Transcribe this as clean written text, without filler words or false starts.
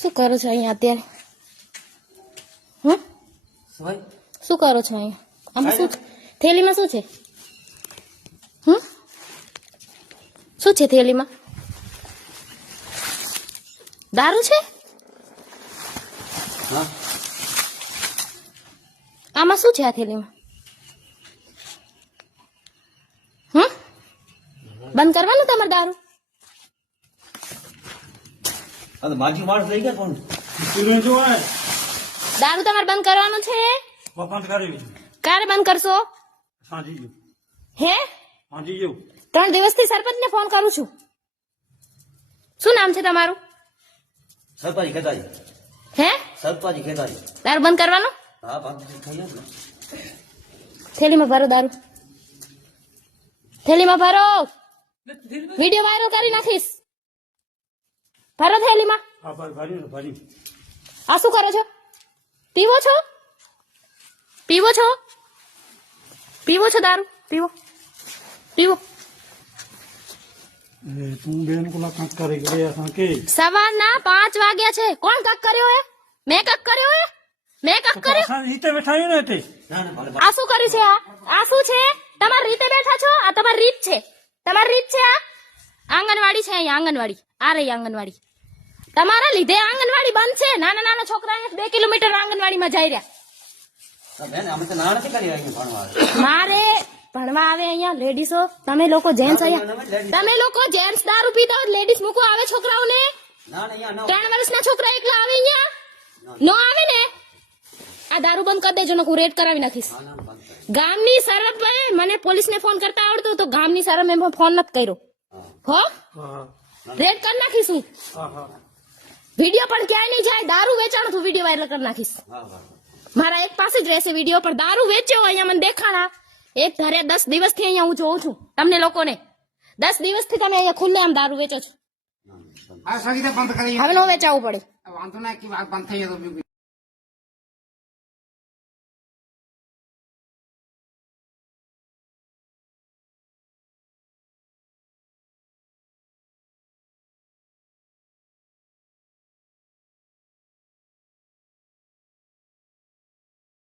શું કરો છો અહીંયા અત્યારે? શું કરો છો અહીંયા? આમાં શું છે? થેલીમાં શું છે? શું છે થેલીમાં? દારૂ છે? આમાં શું છે આ થેલીમાં? બંધ કરવાનું તમારે દારૂ? માજી માણસ લઈ ગયા કોણ? દારૂ તમારે બંધ કરવાનું છે? બંધ કરી. ક્યારે બંધ કરશો? સાંજી હે? સાંજી જેવું 3 દિવસથી સરપંચને ફોન કરું છું. શું નામ છે તમારું? સરપાજી ખેતાજી. હે? સરપાજી ખેતાજી. દારૂ બંધ કરવાનો? હા બંધ થઈ ગયો ને. થેલીમાં ભરો દારૂ. થેલીમાં ભરો. વિડિયો વાયરલ કરી નાખીશ. ભરો થેલીમાં. હા ભાઈ. આ શું કરો છો? પીવો છો? પીવો છો? પીવો છો દારૂ? પીવો પીવો. તું બેન કોલા કાક કરી ગયા કે સવારના 5 વાગ્યા છે. કોણ કાક કર્યો હે? મેં કાક કર્યો હે? મેં કાક કર્યો? ઈતે બેઠાયું ને તે. આ શું કર્યું છે? આ શું છે? તમારી રીતે બેઠા છો? આ તમારી રીત છે. તમારી રીત છે. આ આંગણવાડી છે. અહીંયા આંગણવાડી. આ રહી આંગણવાડી. તમારા લીધે આંગણવાડી બંધ છે. નાના નાના છોકરા 2 કિલોમીટર આંગણવાડીમાં જઈ રહ્યા. મારે ભણવા આવે અહીંયા લેડીસો. તમે લોકો જેન્ટ્સ અહીંયા. તમે લોકો જેન્ટ્સ દારૂ પીતા હોય લેડીઝ મૂકો આવે છોકરાઓને. 3 વર્ષના છોકરા એકલા આવે અહીંયા? નો આવે ને? આ દારૂ બંધ કરી દેજો. હું રેડ કરાવી નાખીશ. ગામની સરપ મને પોલીસને ફોન કરતા આવડતો તો ગામની સરપ મેં ફોન નથી કર્યો. હો રેડ કરી નાખીશું. વિડીયો પણ ક્યાંય નહીં જાય. દારૂ વેચાણ તું વિડીયો વાયરલ કરી નાખીશ. મારા એક પાસે જ રહેશે વિડીયો પર. દારૂ વેચ્યો અહીંયા મને દેખાણા. એક ઘરે 10 દિવસથી અહીંયા હું જોઉં છું તમને લોકોને. 10 દિવસથી તમે અહીંયા ખુલ્લે આમ દારૂ વેચો છો. હવે નો વેચાવું પડે. વાંધો ના બંધ થઈ જતો.